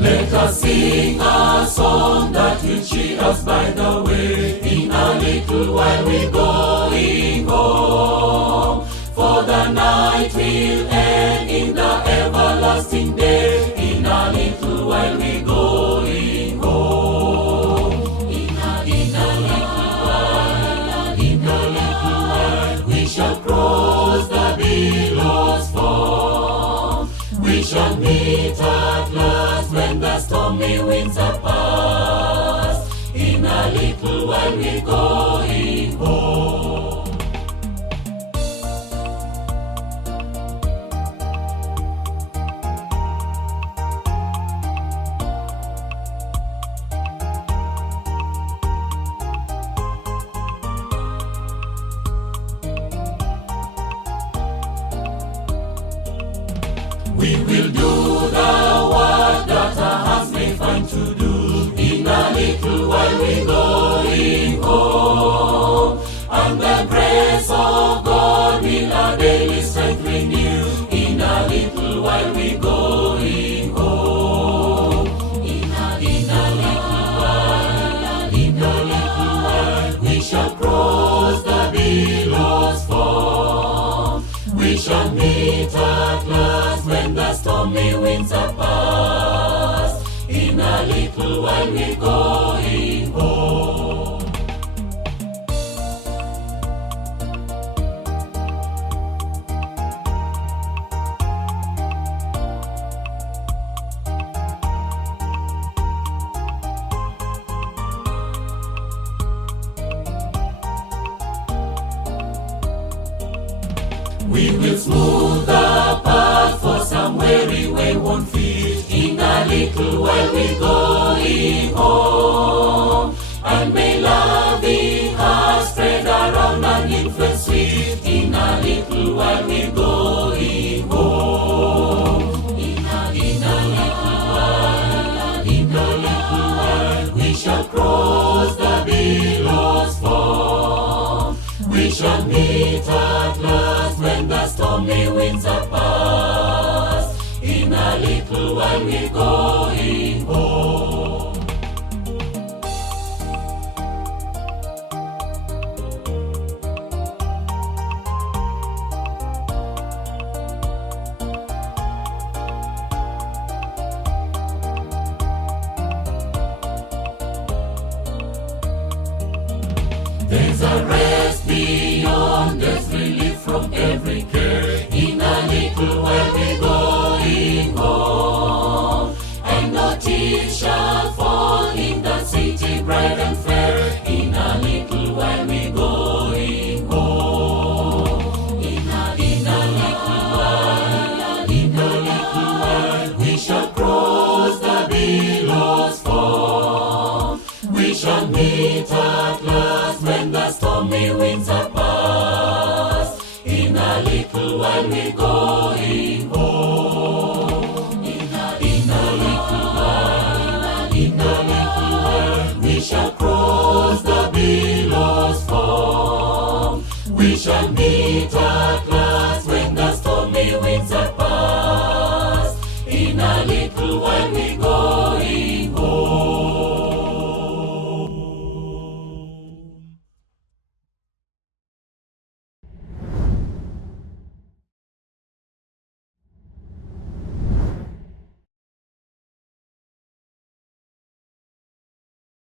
Let us sing a song that will cheer us by the way. In a little while we're going home, for the night will end in the everlasting day. In a little while we're going home. In a little while, we shall cross the billows foam. We shall meet at last when the stormy winds are past. In a little while we're going home. We will do the work that our hands may find to do. In a little while we're going home, and the grace of God will our daily strength renew. In a little while we're going home. In a little while, we shall cross the billows foam. We shall meet at last when the stormy winds are past. In a little while we're going home. We will smooth the path for some weary wayward feet. In a little while we're going home, and may loving hearts spread around and influence sweet. In a little while we're going home. In a little while, we shall cross the billows foam. We shall meet at last when the stormy winds are past. In a little while we're going home. There's a rest beyond death, relief from every care. In a little while we're going home, and no tear shall fall in the city bright and fair. In a little while we're going home. In a little while, we shall cross the billows foam. We shall meet at last when the stormy winds are past. In a little while we're going home. In a little while, we shall cross the billows foam. We shall meet at last when the stormy winds are past. In a little while we're going